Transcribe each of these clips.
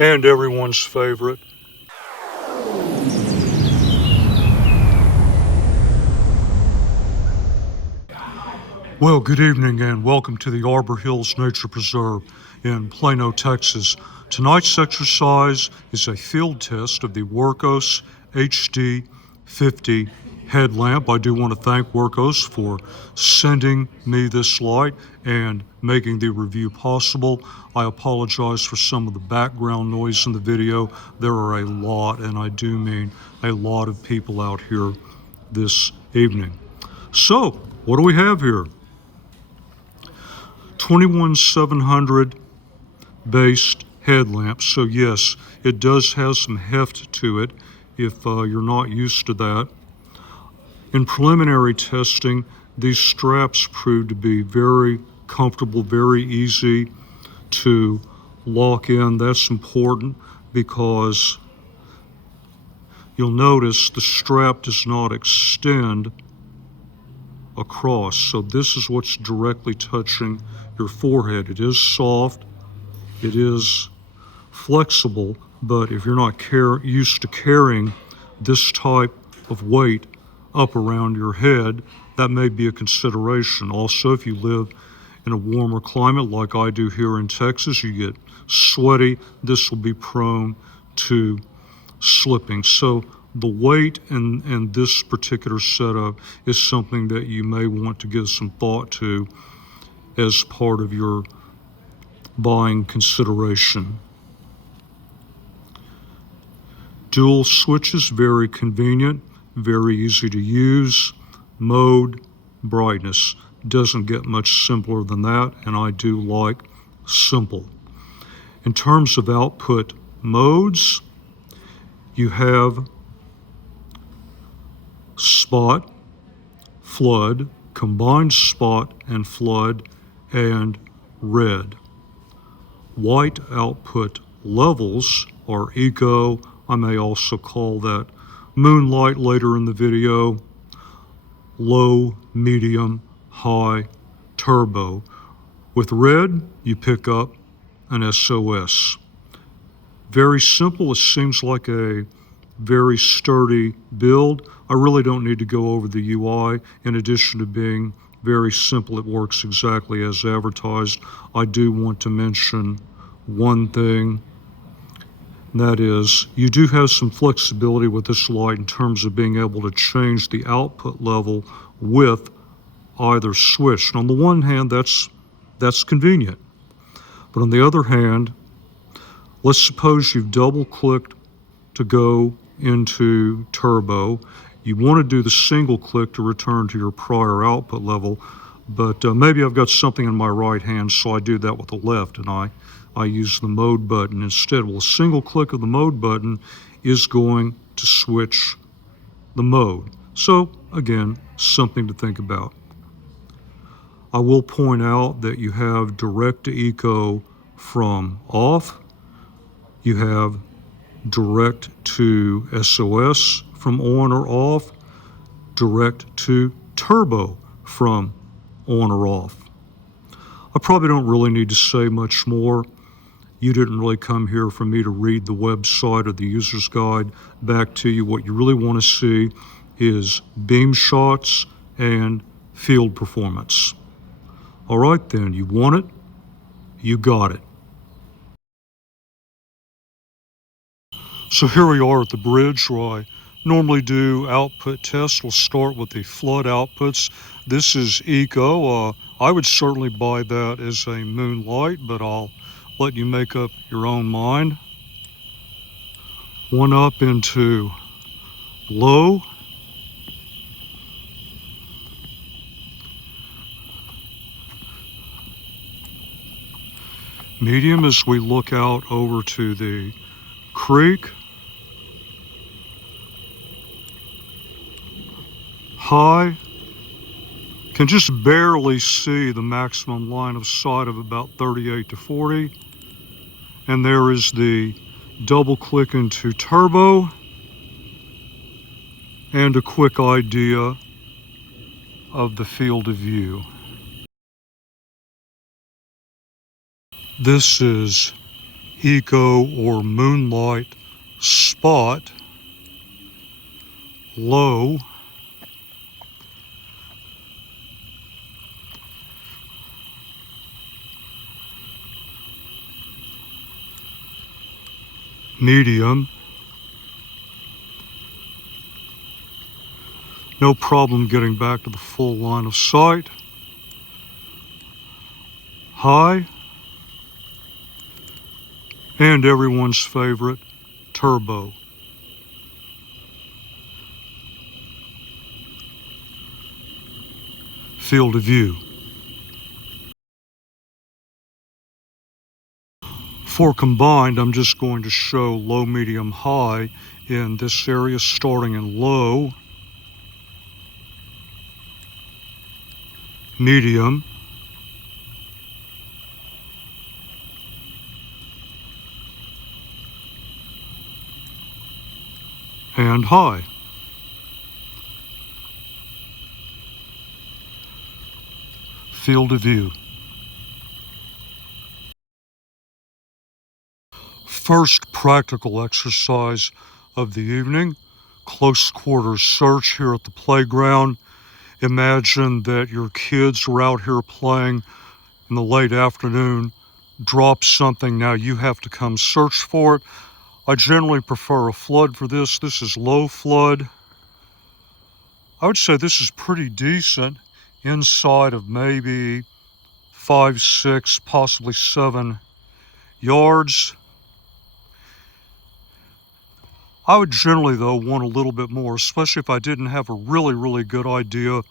and everyone's favorite. Well, good evening and welcome to the Arbor Hills Nature Preserve in Plano, Texas. Tonight's exercise is a field test of the Wurkkos HD50 headlamp. I do want to thank Wurkkos for sending me this light and making the review possible. I apologize for some of the background noise in the video. There are a lot, and I do mean a lot of people out here this evening. So, what do we have here? 21700 based headlamp. So yes, it does have some heft to it if you're not used to that. In preliminary testing, these straps proved to be very comfortable, very easy to lock in. That's important because you'll notice the strap does not extend across. So this is what's directly touching your forehead. It is soft, it is flexible, but if you're not used to carrying this type of weight up around your head, that may be a consideration. Also, if you live in a warmer climate like I do here in Texas, you get sweaty, this will be prone to slipping. So the weight in this particular setup is something that you may want to give some thought to as part of your buying consideration. Dual switches, very convenient, very easy to use. Mode, brightness. Doesn't get much simpler than that, and I do like simple. In terms of output modes, you have spot, flood, combined spot and flood, and red. White output levels are eco. I may also call that moonlight later in the video. Low, medium, high, turbo. With red, you pick up an SOS. Very simple. It seems like a very sturdy build. I really don't need to go over the UI. In addition to being very simple, it works exactly as advertised. I do want to mention one thing, and that is you do have some flexibility with this light in terms of being able to change the output level with either switch. And on the one hand, that's convenient. But on the other hand, let's suppose you've double-clicked to go into turbo. You want to do the single click to return to your prior output level, but maybe I've got something in my right hand, so I do that with the left, and I use the mode button instead. Well, a single click of the mode button is going to switch the mode. So again, something to think about. I will point out that you have direct to eco from off. You have direct to SOS from on or off, direct to turbo from on or off. I probably don't really need to say much more. You didn't really come here for me to read the website or the user's guide back to you. What you really want to see is beam shots and field performance. All right then, you want it, you got it. So here we are at the bridge where I normally do output tests. We'll start with the flood outputs. This is eco. I would certainly buy that as a moonlight, but I'll let you make up your own mind. One up into low. Medium as we look out over to the creek. High, can just barely see the maximum line of sight of about 38 to 40. And there is the double click into turbo and a quick idea of the field of view. This is eco or moonlight spot, low, medium. No problem getting back to the full line of sight. High. And everyone's favorite, turbo. Field of view. For combined, I'm just going to show low, medium, high in this area, starting in low, medium, and high. Field of view. First practical exercise of the evening, close quarters search here at the playground. Imagine that your kids are out here playing in the late afternoon, drop something, now you have to come search for it. I generally prefer a flood for this. This is low flood. I would say this is pretty decent, inside of maybe 5, 6, possibly 7 yards. I would generally, though, want a little bit more, especially if I didn't have a really, really good idea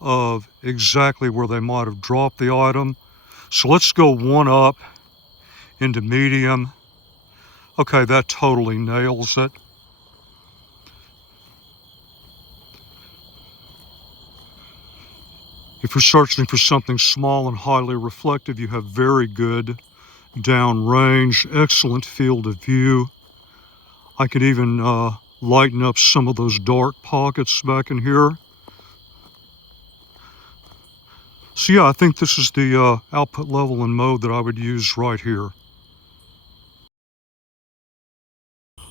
of exactly where they might have dropped the item. So let's go one up into medium. Okay, that totally nails it. If you're searching for something small and highly reflective, you have very good downrange, excellent field of view. I could even lighten up some of those dark pockets back in here. So yeah, I think this is the output level and mode that I would use right here.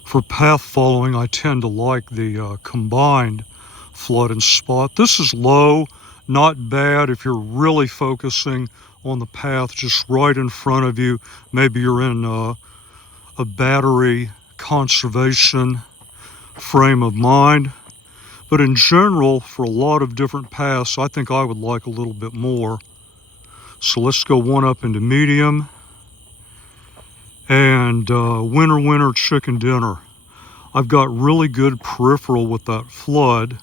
For path following, I tend to like the combined flood and spot. This is low, not bad if you're really focusing on the path just right in front of you. Maybe you're in a battery conservation frame of mind. But in general, for a lot of different paths, I think I would like a little bit more. So let's go one up into medium. And winner, winner, chicken dinner. I've got really good peripheral with that flood.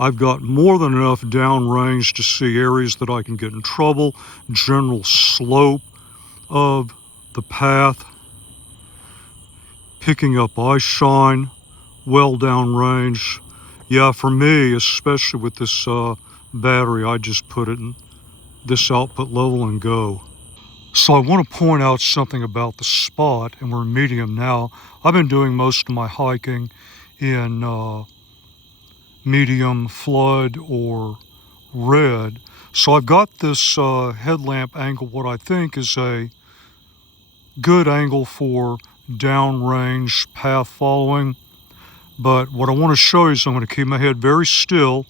I've got more than enough downrange to see areas that I can get in trouble, general slope of the path, picking up eye shine, well downrange. Yeah, for me, especially with this battery, I just put it in this output level and go. So I want to point out something about the spot, and we're medium now. I've been doing most of my hiking in medium flood or red. So I've got this headlamp angle, what I think is a good angle for downrange path following. But what I want to show you is I'm going to keep my head very still.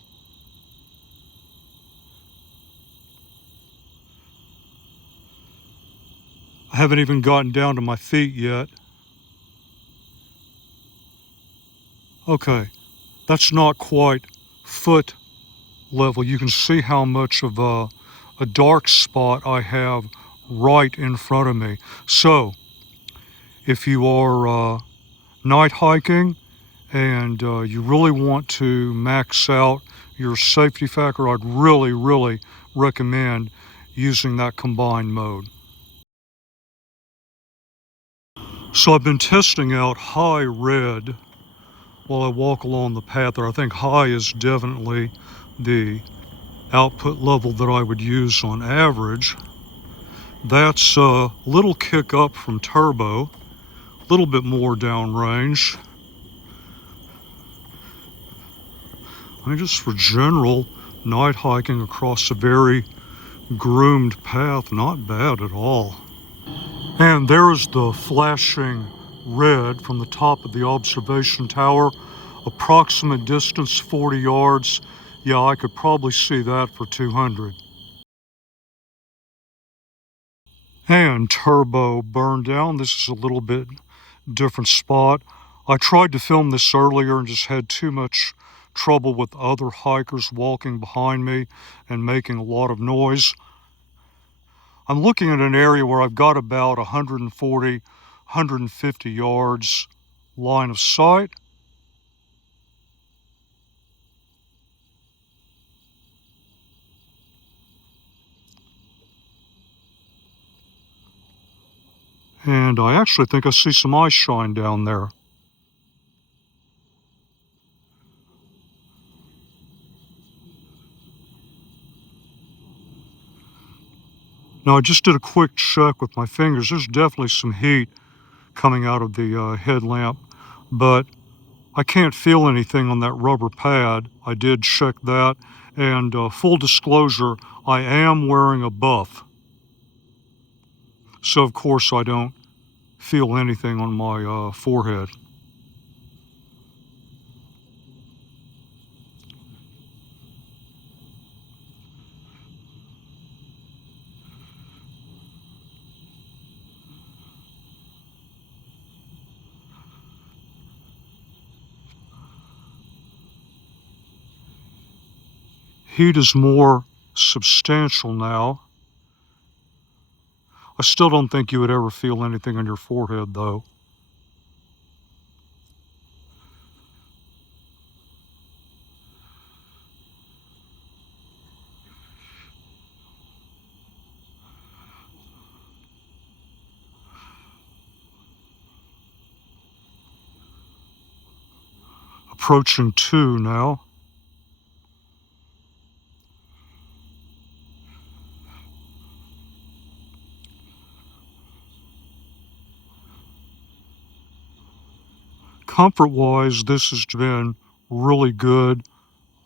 I haven't even gotten down to my feet yet. Okay, that's not quite foot level. You can see how much of a dark spot I have right in front of me. So if you are night hiking and you really want to max out your safety factor, I'd really recommend using that combined mode. So I've been testing out high red while I walk along the path there. I think high is definitely the output level that I would use on average. That's a little kick up from turbo, a little bit more downrange. I mean, just for general night hiking across a very groomed path, not bad at all. And there's the flashing red from the top of the observation tower. Approximate distance 40 yards. Yeah, I could probably see that for 200. And turbo burned down. This is a little bit different spot. I tried to film this earlier and just had too much trouble with other hikers walking behind me and making a lot of noise. I'm looking at an area where I've got about 140, 150 yards line of sight. And I actually think I see some ice shine down there. Now I just did a quick check with my fingers. There's definitely some heat coming out of the headlamp, but I can't feel anything on that rubber pad. I did check that, and full disclosure, I am wearing a buff. So of course I don't feel anything on my forehead. Heat is more substantial now. I still don't think you would ever feel anything on your forehead though. Approaching 2 now. Comfort-wise, this has been really good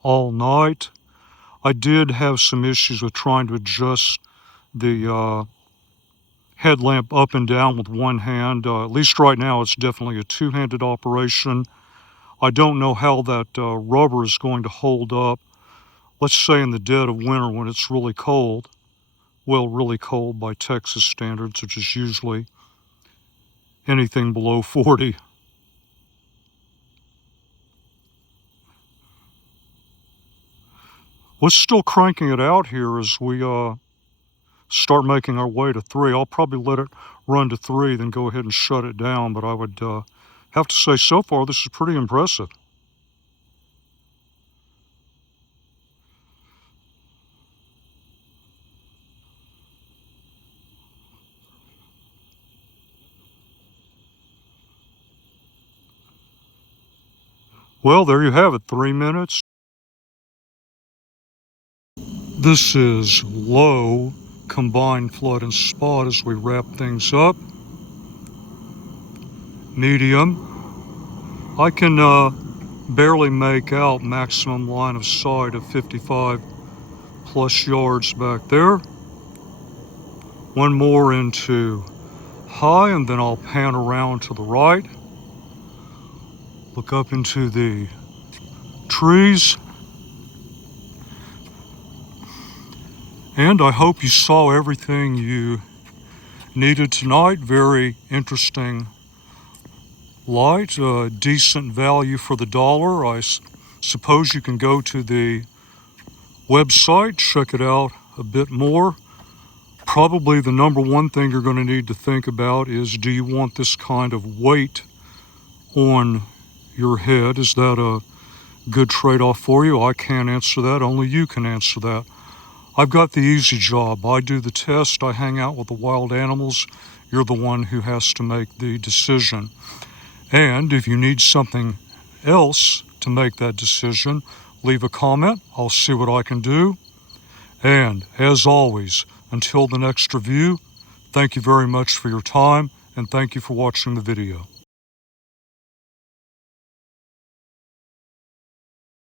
all night. I did have some issues with trying to adjust the headlamp up and down with one hand. At least right now, it's definitely a two-handed operation. I don't know how that rubber is going to hold up, let's say in the dead of winter when it's really cold. Well, really cold by Texas standards, which is usually anything below 40. We're still cranking it out here as we start making our way to 3. I'll probably let it run to 3, then go ahead and shut it down, but I would have to say so far this is pretty impressive. Well, there you have it, 3 minutes. This is low combined flood and spot as we wrap things up. Medium. I can barely make out maximum line of sight of 55 plus yards back there. One more into high, and then I'll pan around to the right. Look up into the trees. And I hope you saw everything you needed tonight. Very interesting light, decent value for the dollar. I suppose you can go to the website, check it out a bit more. Probably the number one thing you're going to need to think about is, do you want this kind of weight on your head? Is that a good trade-off for you? I can't answer that. Only you can answer that. I've got the easy job. I do the test. I hang out with the wild animals. You're the one who has to make the decision. And if you need something else to make that decision, leave a comment. I'll see what I can do. And as always, until the next review, thank you very much for your time, and thank you for watching the video.